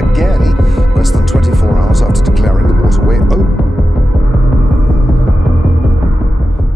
again, less than 24 hours after declaring the waterway open.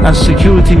and security.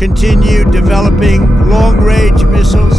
continue developing long-range missiles.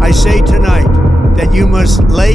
I say tonight that you must lay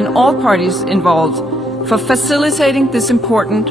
and all parties involved for facilitating this important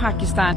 Pakistan.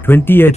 28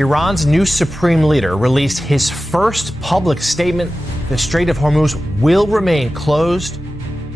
Iran's new supreme leader released his first public statement. The Strait of Hormuz will remain closed.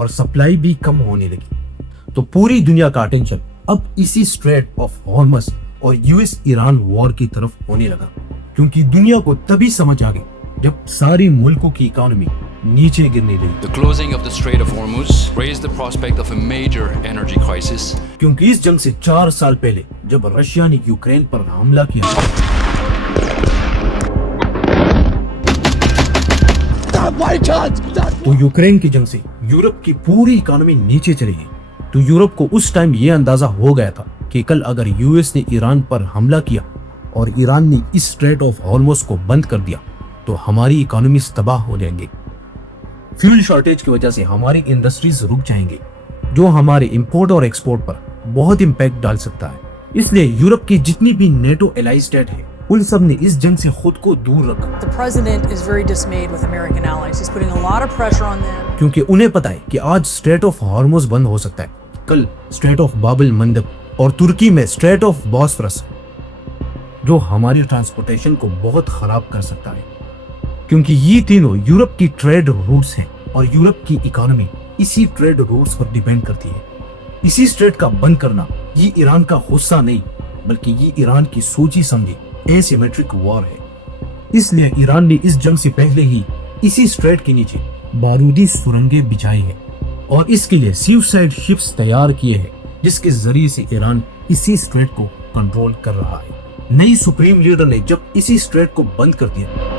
اور supply بھی کم ہونے لگی، تو پوری دنیا کا attention اب اسی اسٹریٹ آف ہارمز اور US ایران وار کی طرف ہونے لگا، کیونکہ دنیا کو تبھی سمجھ آ گئی جب ساری ملکوں کی اکانومی نیچے گرنے لگی. The closing of the Strait of Hormuz raised the prospect of a major energy crisis. کیونکہ اس جنگ سے 4 سال پہلے جب رشیا نے یوکرین پر حملہ کیا تو یوکرین کی جنگ سے یورپ کی پوری اکانومی نیچے چلی گئی. تو یورپ کو اس ٹائم یہ اندازہ ہو گیا تھا کہ کل اگر US نے ایران پر حملہ کیا اور ایران نے اس اسٹریٹ آف ہارمز کو بند کر دیا تو ہماری اکانومیز تباہ ہو جائیں گے. فیول شارٹیج کی وجہ سے ہماری انڈسٹریز رک جائیں گے، جو ہمارے امپورٹ اور ایکسپورٹ پر بہت امپیکٹ ڈال سکتا ہے. اس لیے یورپ کی جتنی بھی نیٹو الائی اسٹیٹ ہے ان سب نے اس جنگ سے خود کو دور رکھا. The president is very dismayed with American allies. He's putting a lot of pressure on them. کیونکہ انہیں پتا ہے کہ آج اسٹریٹ آف ہارمز بند ہو سکتا ہے، کل اسٹریٹ آف باب المندب اور ترکی میں اسٹریٹ آف باسفورس، جو ہماری ٹرانسپورٹیشن کو بہت خراب کر سکتا ہے. کیونکہ یہ تینوں یورپ کی ٹریڈ روٹس ہیں اور یورپ کی اکانومی اسی ٹریڈ روٹس پر ڈیپینڈ کرتی ہے. اسی اسٹریٹ کا بند کرنا یہ ایران کا غصہ نہیں بلکہ یہ ایران کی سوچی سمجھی ایسیمیٹرک وار ہے. اس لیے ایران نے اس جنگ سے پہلے ہی اسی اسٹریٹ کے نیچے بارودی سرنگیں بچھائی ہیں اور اس کے لیے سیوسائڈ شپس تیار کیے ہیں، جس کے ذریعے سے ایران اسی اسٹریٹ کو کنٹرول کر رہا ہے. نئی سپریم لیڈر نے جب اسی اسٹریٹ کو بند کر دیا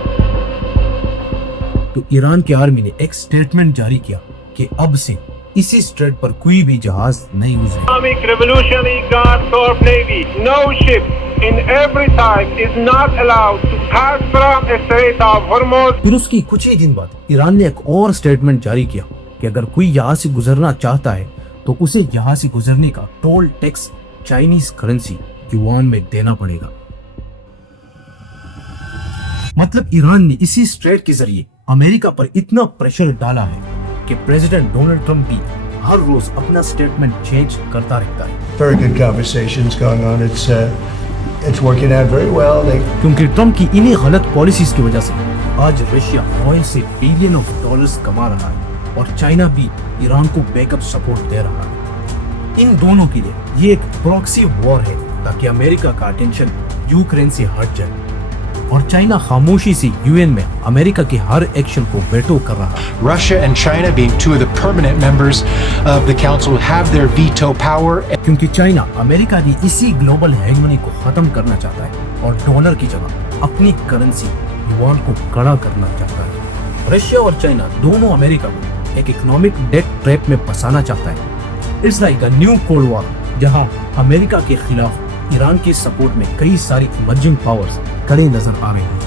تو ایران کی آرمی نے ایک سٹیٹمنٹ جاری کیا کہ اب سے اسی اسٹریٹ پر کوئی بھی جہاز نہیں گزرے. Islamic Revolutionary Guard Corps Navy, no ship in every type is not allowed to pass from the Strait of Hormuz. پھر اس کی کچھ ہی دن بعد ایران نے ایک اور سٹیٹمنٹ جاری کیا کہ اگر کوئی یہاں سے گزرنا چاہتا ہے تو اسے یہاں سے گزرنے کا ٹول ٹیکس چائنیز کرنسی یوان میں دینا پڑے گا. مطلب ایران نے اسی اسٹریٹ کے ذریعے امریکہ پر اتنا پریشر ڈالا ہے کہ پریزیڈنٹ ڈونلڈ ٹرمپ بھی ہر روز اپنا سٹیٹمنٹ چینج کرتا رہتا ہے. Very good conversations going on. It's working out very well. کیونکہ ٹرمپ کی انہی غلط پالیسیز کی وجہ سے آج رشیا آئل سے بلین آف ڈالرز کما رہا ہے اور چائنا بھی ایران کو بیک اپ سپورٹ دے رہا ہے. ان دونوں کے لیے یہ ایک پراکسی وار ہے تاکہ امریکہ کا اٹینشن یوکرین سے ہٹ جائے اور چائنا خاموشی سے UN میں امریکہ کے ہر ایکشن کو ویٹو کر رہا ہے. Russia and China, being two of the permanent members of the council, have their veto power. کیونکہ چائنا امریکہ کی اسی گلوبل ہیگمنی کو ختم کرنا چاہتا ہے اور ڈالر کی جگہ اپنی کرنسی یوان کو کڑا کرنا چاہتا ہے. رشیا اور چائنا دونوں امریکہ کو ایک اکنامک ڈیٹ ٹریپ میں پھنسانا چاہتا ہے. It's like a new cold war جہاں امریکہ کے خلاف ایران کی سپورٹ میں کئی ساری ایمرجنگ پاورز کڑے نظر آ رہے ہیں.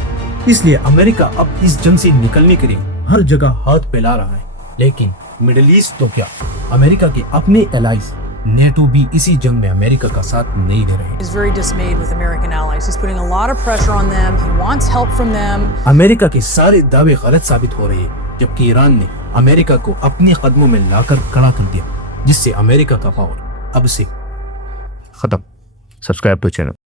اس لیے امریکہ اب اس جنگ سے نکلنے کے لیے ہر جگہ ہاتھ پھیلا رہا ہے. لیکن مڈل ایسٹ تو کیا، امریکہ کے اپنے الائز نیٹو بھی اسی جنگ میں امریکہ کا ساتھ نہیں دے رہے. He's very dismayed with American allies. He's putting a lot of pressure on them. He wants help from them. امریکہ کے سارے دعوے غلط ثابت ہو رہے ہیں جبکہ ایران نے امریکہ کو اپنے قدموں میں لا کر کھڑا کر دیا، جس سے امریکہ کا پاور اب سے ختم. Subscribe to channel.